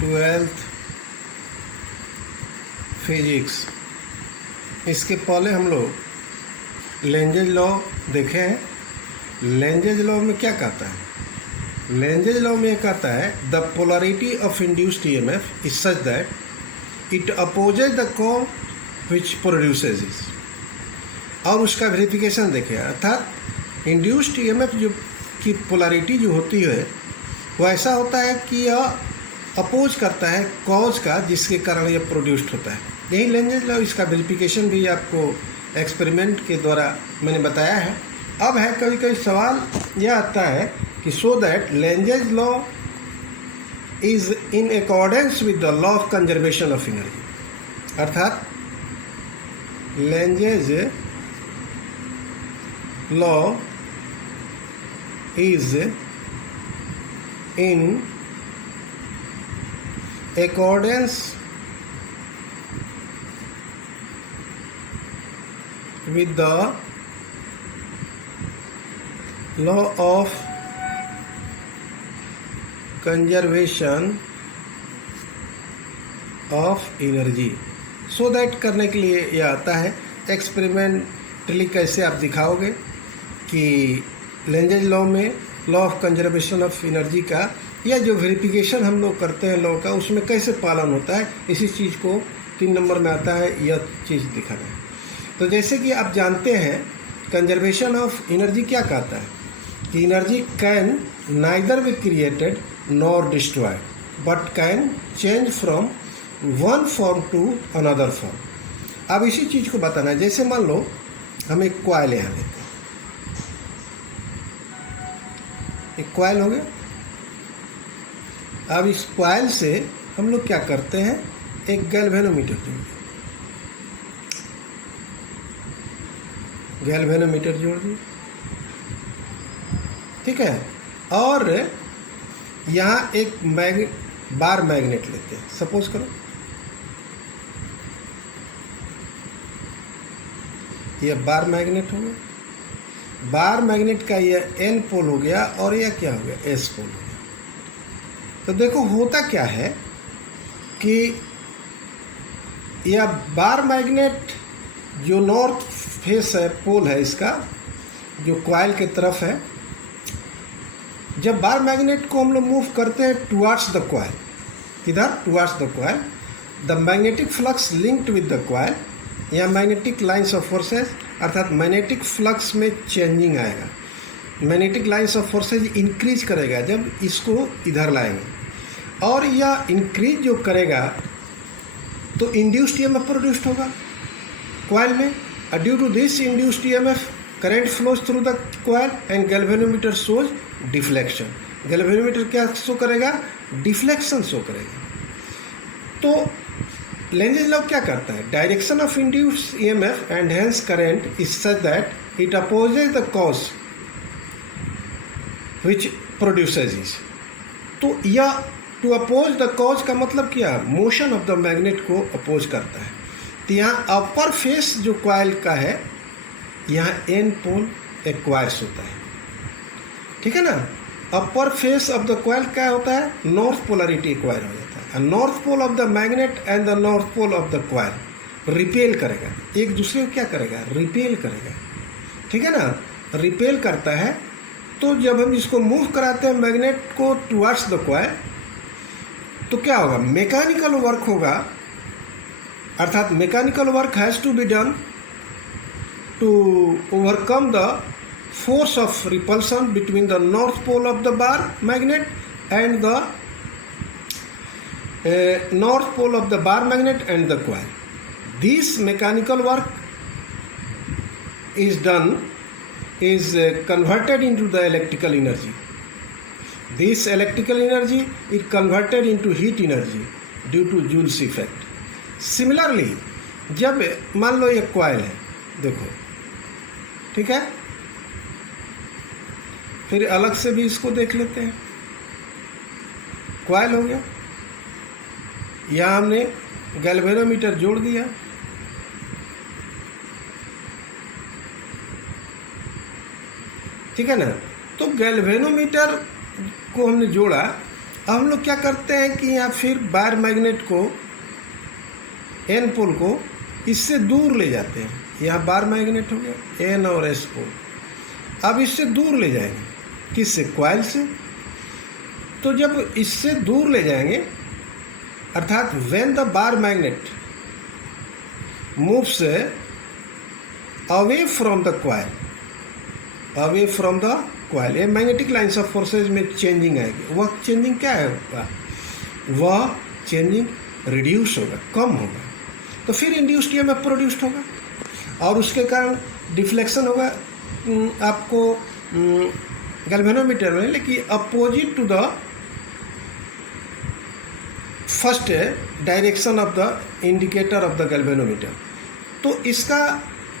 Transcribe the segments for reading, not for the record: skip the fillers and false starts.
Twelfth physics. इसके पहले हम लोग लेंजेज लॉ देखे हैं। लेंजेज लॉ में क्या कहता है? लेंजेज लॉ में कहता है the polarity of induced EMF is such that it opposes the call which produces is. और उसका वेरिफिकेशन देखे, अर्थात इंड्यूस्ड ईएमएफ जो की पोलरिटी जो होती है वो ऐसा होता है कि यह अपोज करता है कॉज का जिसके कारण यह प्रोड्यूस्ड होता है। यही लेंजेज लॉ, इसका वेरिफिकेशन भी आपको एक्सपेरिमेंट के द्वारा मैंने बताया है। अब है कभी कभी सवाल यह आता है कि so that Lenz's law is in accordance with the law of conservation of energy, अर्थात Lenz's law is in accordance with the law of conservation of energy। So that करने के लिए यह आता है एक्सपेरिमेंटली कैसे आप दिखाओगे कि लेंजेज लॉ में law of conservation of energy का या जो वेरिफिकेशन हम लोग करते हैं लॉ का उसमें कैसे पालन होता है, इसी चीज़ को 3 नंबर में आता है यह चीज़ दिखाना है। तो जैसे कि आप जानते हैं कंजर्वेशन ऑफ एनर्जी क्या कहता है कि energy can neither be created nor destroyed but can change from one form to another form. अब इसी चीज़ को बताना है। जैसे मान लो हम एक कॉइल यहाँ लेते हैं, एक कॉइल हो गया। अब इस कॉइल से हम लोग क्या करते हैं, एक गैल्वेनोमीटर जोड़ दिया, गैल्वेनोमीटर जोड़ दिया, ठीक है। और यहाँ एक बार मैग्नेट लेते हैं, सपोज करो यह बार मैग्नेट हो गया। बार मैग्नेट का यह एन पोल हो गया और यह क्या हो गया, एस पोल हो गया। तो देखो होता क्या है कि यह बार मैग्नेट जो नॉर्थ फेस है, पोल है इसका जो कॉइल के तरफ है, जब बार मैग्नेट को हम लोग मूव करते हैं टुवार्ड्स द कॉइल, किधर, towards the coil, the magnetic flux linked with the coil, या मैग्नेटिक लाइन्स ऑफ फोर्सेज, अर्थात मैग्नेटिक फ्लक्स में चेंजिंग आएगा। Magnetic lines of forces increase करेगा जब इसको इधर लाएंगे, और यह इंक्रीज जो करेगा तो इंड्यूस्ड ईएमएफ प्रोड्यूस्ड होगा कॉइल में। Due to this induced EMF current flows through the coil and galvanometer shows deflection. Galvanometer क्या शो करेगा, डिफ्लेक्शन शो करेगा। तो लेंजेज लॉ क्या करता है, direction of induced EMF and hence current is such that it opposes the cause which produces is. तो यह to oppose the cause का मतलब क्या, मोशन ऑफ द मैग्नेट को अपोज करता है। तो यहाँ अपर फेस जो कॉइल का है, यहाँ एन पोल एक्वायर्स होता है, ठीक है ना। Upper face of the coil क्या होता है, नॉर्थ पोलरिटी एक्वायर हो जाता है। North pole of the magnet and the north pole of the coil repel करेगा, एक दूसरे को क्या करेगा, रिपेल करेगा, ठीक है ना, रिपेल करता है। तो जब हम इसको मूव कराते हैं मैग्नेट को टुवर्ड्स द कॉइल, तो क्या होगा, मैकेनिकल वर्क होगा, अर्थात mechanical work has to be done to overcome the force of repulsion between the north pole of the bar magnet and the north pole of the bar magnet and the coil. This mechanical work is converted into the electrical energy. This electrical energy is converted into heat energy due to Joule's effect. Similarly, जब मान लो ये coil है, देखो, ठीक है, फिर अलग से भी इसको देख लेते हैं। कॉइल हो गया, यहाँ हमने गैल्वेनोमीटर जोड़ दिया, ठीक है ना। तो गैल्वेनोमीटर को हमने जोड़ा अब हम लोग क्या करते हैं कि यहाँ फिर बार मैग्नेट को एन पोल को इससे दूर ले जाते हैं। यहाँ बार मैग्नेट हो गया एन और एस पोल, अब इससे दूर ले जाएंगे, किससे? कॉइल से। तो जब इससे दूर ले जाएंगे, अर्थात when the bar magnet moves away from the coil, away from the coil, ये मैग्नेटिक लाइन्स ऑफ फोर्सेज में चेंजिंग आएगी। वह चेंजिंग क्या है? वह चेंजिंग रिड्यूस होगा, कम होगा, तो फिर इंड्यूस्ड ईएमएफ प्रोड्यूस्ड होगा और उसके कारण डिफ्लेक्शन होगा आपको गैल्वेनोमीटर में, लेकिन opposite to the first direction of the indicator of the galvanometer. तो इसका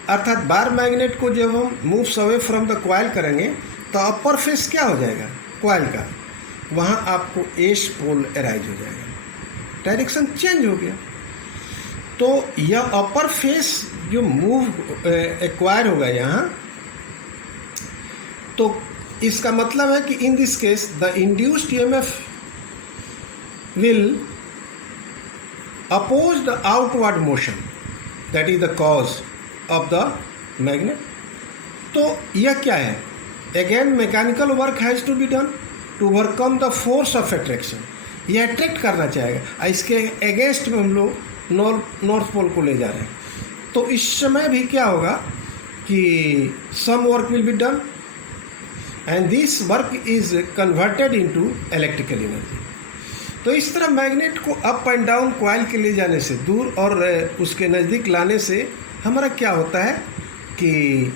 अर्थात बार मैग्नेट को जब हम moves away from the coil करेंगे तो अपर फेस क्या हो जाएगा कॉइल का? वहाँ आपको एस पोल अराइज हो जाएगा, डायरेक्शन चेंज हो गया। तो यह अपर फेस जो मूव एक्वायर होगा यहाँ, तो इसका मतलब है कि in this case the induced EMF will oppose the outward motion, that is the cause of the magnet. तो यह क्या है? Again mechanical work has to be done to overcome the force of attraction. यह attract करना चाहेगा, इसके against में हम लोग नॉर्थ पोल को ले जा रहे हैं। तो इस समय भी क्या होगा कि some work will be done and this work is converted into electrical energy. तो इस तरह मैग्नेट को अप एंड डाउन कॉइल के ले जाने से, दूर और उसके नज़दीक लाने से हमारा क्या होता है कि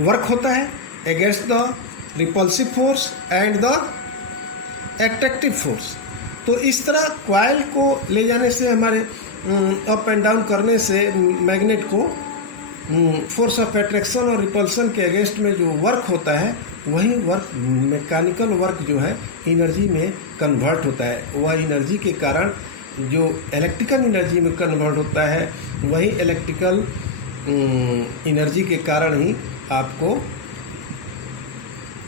वर्क होता है against the repulsive force and the attractive force. तो इस तरह कॉइल को ले जाने से, हमारे अप एंड डाउन करने से मैग्नेट को फोर्स ऑफ एट्रैक्शन और रिपल्सन के अगेंस्ट में जो वर्क होता है, वही वर्क मैकेनिकल वर्क जो है एनर्जी में कन्वर्ट होता है। वह एनर्जी के कारण जो इलेक्ट्रिकल एनर्जी में कन्वर्ट होता है, वही इलेक्ट्रिकल एनर्जी के कारण ही आपको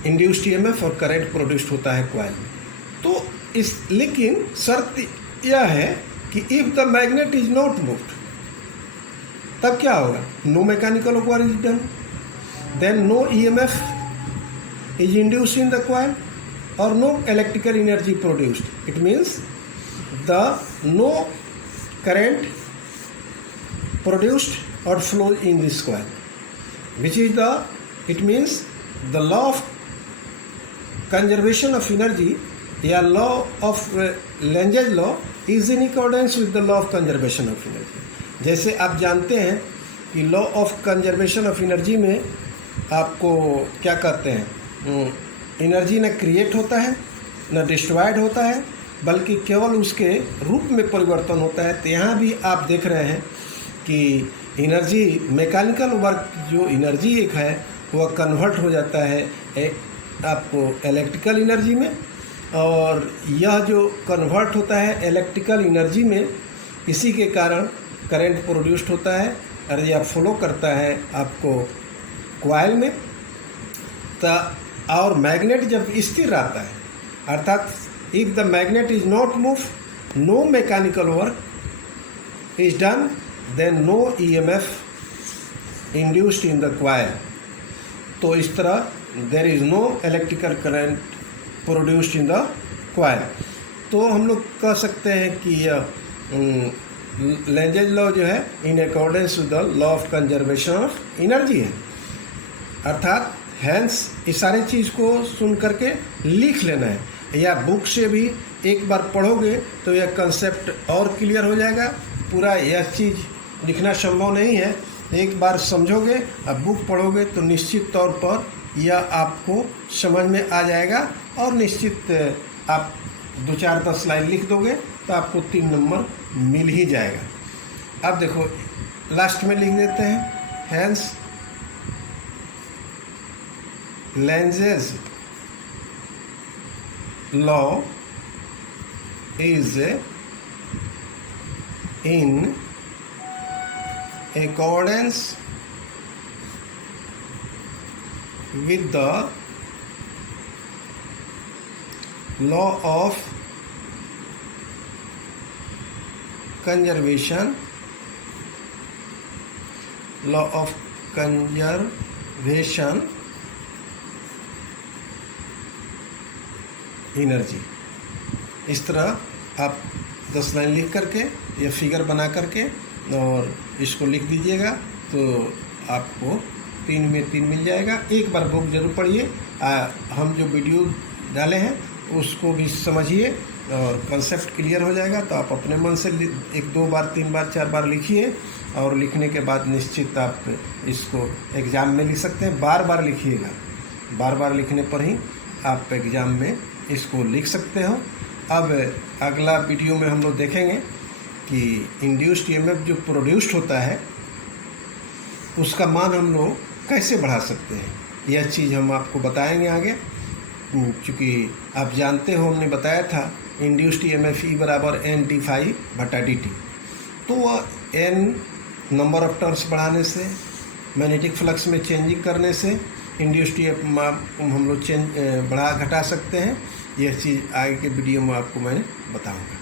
इंड्यूस्ड ईएमएफ और करंट प्रोड्यूस्ड होता है कॉइल में। तो लेकिन शर्त यह है कि if the magnet is not moved, तब क्या होगा? No mechanical work is done, then no EMF is induced in the coil और no electrical energy produced. It means the no current produced or flow in this coil, which is it means the law of conservation of energy या law of Lenz's law is in accordance with the law of conservation of energy। जैसे आप जानते हैं कि law of conservation of energy में आपको क्या कहते हैं, एनर्जी न क्रिएट होता है न डिस्ट्रॉयड होता है, बल्कि केवल उसके रूप में परिवर्तन होता है। तो यहाँ भी आप देख रहे हैं कि एनर्जी, मैकेनिकल वर्क जो एनर्जी एक है वह कन्वर्ट हो जाता है आपको इलेक्ट्रिकल एनर्जी में, और यह जो कन्वर्ट होता है इलेक्ट्रिकल एनर्जी में, इसी के कारण करंट प्रोड्यूस्ड होता है और यह फ्लो करता है आपको कॉइल में। और मैग्नेट जब स्थिर रहता है, अर्थात if the magnet is not move, no mechanical work is done, then no EMF induced in the coil। तो इस तरह there is no electrical current produced in the coil। तो हम लोग कह सकते हैं कि लेंजेज लॉ जो है in accordance to the law of conservation of energy है। अर्थात हैंस इस सारी चीज़ को सुन करके लिख लेना है, या बुक से भी एक बार पढ़ोगे तो यह कंसेप्ट और क्लियर हो जाएगा। पूरा यह चीज़ लिखना संभव नहीं है, एक बार समझोगे अब बुक पढ़ोगे तो निश्चित तौर पर यह आपको समझ में आ जाएगा, और निश्चित आप 2-4-10 लाइन लिख दोगे तो आपको 3 नंबर मिल ही जाएगा। अब देखो लास्ट में लिख देते हैं, hence Lenz's law is in accordance with the law of conservation, law of conservation energy. इस तरह आप 10 लाइन लिख करके या फिगर बना करके और इसको लिख दीजिएगा तो आपको 3 में 3 मिल जाएगा। एक बार बुक जरूर पढ़िए, हम जो वीडियो डाले हैं उसको भी समझिए और कंसेप्ट क्लियर हो जाएगा। तो आप अपने मन से 1 2 बार 3 बार 4 बार लिखिए और लिखने के बाद निश्चित आप इसको एग्ज़ाम में लिख सकते हैं। बार बार लिखिएगा, बार बार लिखने पर ही आप एग्ज़ाम में इसको लिख सकते हो। अब अगला वीडियो में हम लोग देखेंगे कि इंड्यूस्ड ईएमएफ जो प्रोड्यूस्ड होता है उसका मान हम लोग कैसे बढ़ा सकते हैं, यह चीज़ हम आपको बताएंगे आगे। चूँकि आप जानते हो हमने बताया था इंड्यूस्ड ईएमएफ E बराबर NdΦ/dt। तो वह N नंबर ऑफ टर्न्स बढ़ाने से, मैग्नेटिक फ्लक्स में चेंजिंग करने से इंड्यूस्ड ईएमएफ हम लोग बढ़ा घटा सकते हैं। यह चीज़ आगे के वीडियो में आपको मैं बताऊंगा।